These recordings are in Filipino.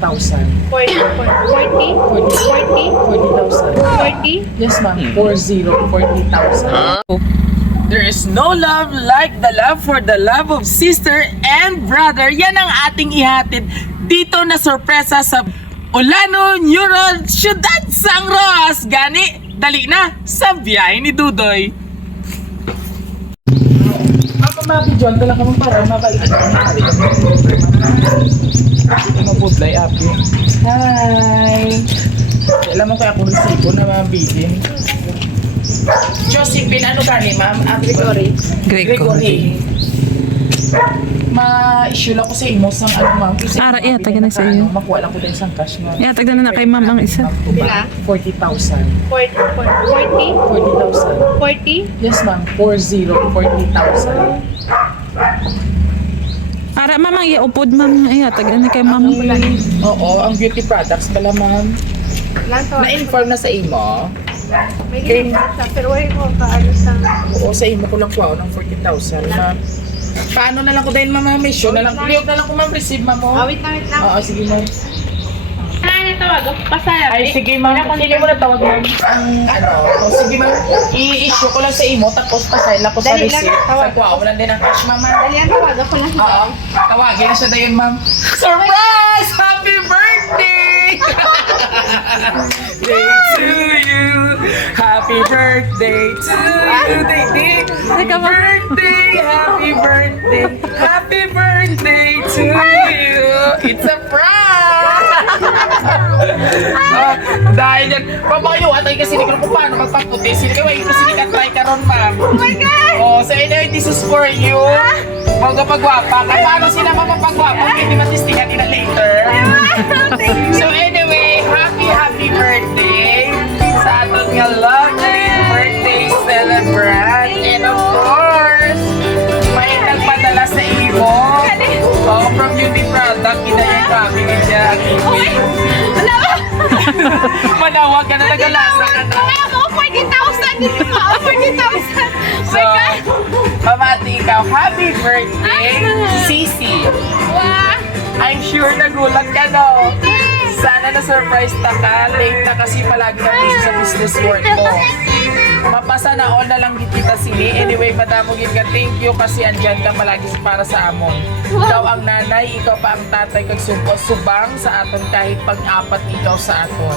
40,000. 40, 40, 40,000. 40. Yes, ma'am. 40,000. There is no love like the love for the love of sister and brother. Yan ang ating ihatid dito na sorpresa sa Olano Neuron Ciudad Sangros. Gani, dali na sa biyahe ni Dudoy. Ako mabidyon, dala ka mong para mabalik. Mabudlay, Api. Hi! Alam mo kaya ako resibo na mabidin. Josephine, ano gani, ma'am? Gregory. Gregory. Ma-issue lang ko sa imo sang ano, ma'am. Ara, iya, taga na sa iyo. Makuha lang ko din sang cash, ma'am. Yeah, tagdan na kay ma'am ang isa. Bila? 40,000. 40, 40,000. 40. Yes, ma'am. 40,000. Ara, ma'am ang iupod, ma'am. Iya, tagdan na kay ma'am. Oo, ang beauty products pala, ma'am. Lang to. Na-inform na sa imo. May ginagawa siya, pero wala ko kaano sa... Oo, sa imo ko lang kuha ng 40,000, ma'am. Paano na lang ko dahil, ma'am, may show na lang. Liyog na lang ko, ma'am, receive, ma'am. Wait lang. Oo, sige, ma'am. Ano tawag? Pasaya. Ay, sige, ma'am. Sige mo na tawag, ma'am. Ang ano, sige, ma'am. I-issue ko lang sa imo, tapos pasay lang ko sa Dali lang, receipt. tawag. Sa kuha ko lang din ang cash, ma'am. Dali ang tawag ako na siya. Oo, tawagin na siya dayon, ma'am. Surprise! Happy birthday! Day to you. Happy birthday to you. Day. Happy birthday. Happy birthday. Happy birthday to you. It's a prank! Dahil yan, papakayuhan tayo kasi hindi ko kung paano magpaputi. Sino kayo, yung kasi try ka ron, ma'am. Oh my God! Oh, so anyway, this is for you. Magpapagwapa ka. Paano sila mapapagwapa? Hindi matistingan nila later. So anyway, happy birthday sa aton nga lovely birthday celebrant. And of course, may nagpadala sa imo. Oh, from beauty product, kinaya kami niya. Wala ba? Manawag ka na, nagalasa ka na. Wala mo, 40,000 dito pa. 40,000. Oh my God! Mamati ikaw, happy birthday, Sisi. Wow! I'm sure nagulat ka, no? Sana na-surprise ka. Late na kasi palagi na busy sa business work mo. Mapasa na all na lang kita sini. Anyway, madamogin ka. Thank you kasi andyan ka palagi para sa amon. Ikaw ang nanay, ikaw pa ang tatay kag subang sa aton kahit pag-apat ikaw sa aton.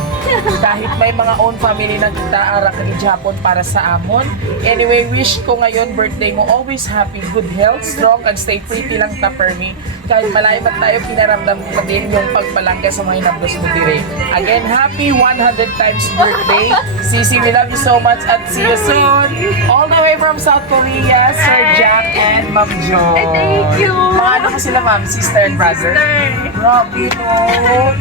Kahit may mga own family na kita ara kag Japon para sa amon. Anyway, wish ko ngayon birthday mo always happy, good health, strong and stay pretty lang ta permi. Kahit malayo man tayo, pinaramdam ko din yung pagpalangga sa mga hinabdos mo dire. Again, happy 100 times birthday. Sisi, we love you so much at see you soon. All the way from South Korea, Sir Jack and Ma'am Jo. Thank you! Mga ano ko sila, ma'am? Sister and brother? Grabe, no?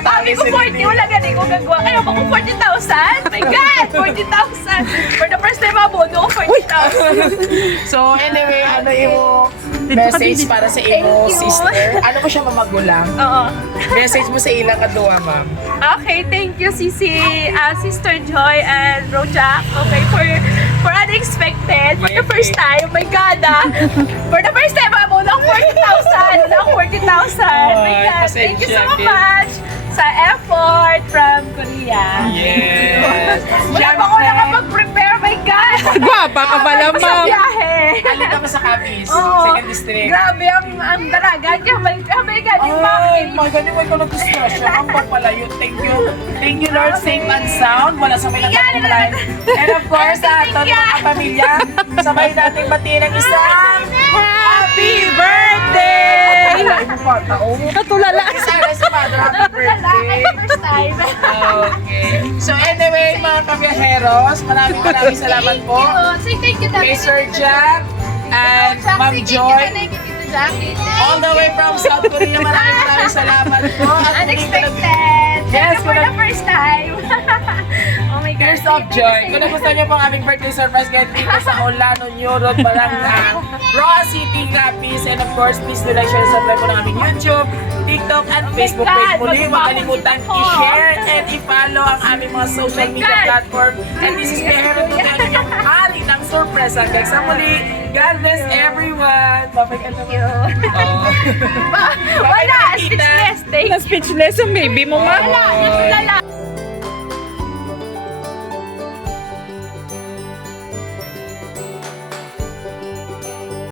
Sabi ko 40, wala ganun ko gagawa. Kaya ako 40,000? My God! 40,000! For the first time abono ko 40,000. So, anyway, ano yung message para sa imo, Thank you. sister? Ano mo siya mamagulang? Oo. Message mo sa ilang kadua, ma'am? Okay, thank you Sisi, Sister Joy and Rojak. Okay, for unexpected, for the first time, oh my God, for the first time, abono ko 40,000. Wala ko 40,000. My God, thank you so much sa effort from Korea. Yes! Wala pa ako nakapag-prepare, my God! Gwapa ka pala, Sa ma'am. biyahe! Alin ka ba sa Capiz? Oo. Second district? Grabe ang dalaga niya. My God, yung Ay, bakit. my God, wala ko nag-discussion. Ang pagpalayo. Thank you. Thank you, Lord. Safe and sound. Wala sa may nagkakumulayan. And of course, sa aton mga pamilya, sabay natin batiin ang isang happy birthday! Ay, mo pa, tao. Natulala. Sana sa mother, happy birthday. First time. Okay. So anyway, mga kabiyaheros, maraming salamat po. Say thank you Kay Sir Jack and Ma'am Joy. All the way from South Korea, maraming salamat po. At Unexpected. Yes, For the first time. Oh my God. Tears of joy. Kung nagustuhan niyo po ang aming birthday surprise ngayon dito sa Olano Neuron, Balangga, Roa City, Capiz, and of course, please do like, share, and subscribe po ng aming YouTube, TikTok, at Facebook page. Muli, huwag kalimutan i-share and i-follow ang aming mga social media platform. And this is Behero Tutorial, yung hari ng sorpresa. Guys, sa muli, God bless everyone. Babay ka naman. Oh. Wala, speechless. Thank you. Na-speechless ang baby mo, ma. Wala,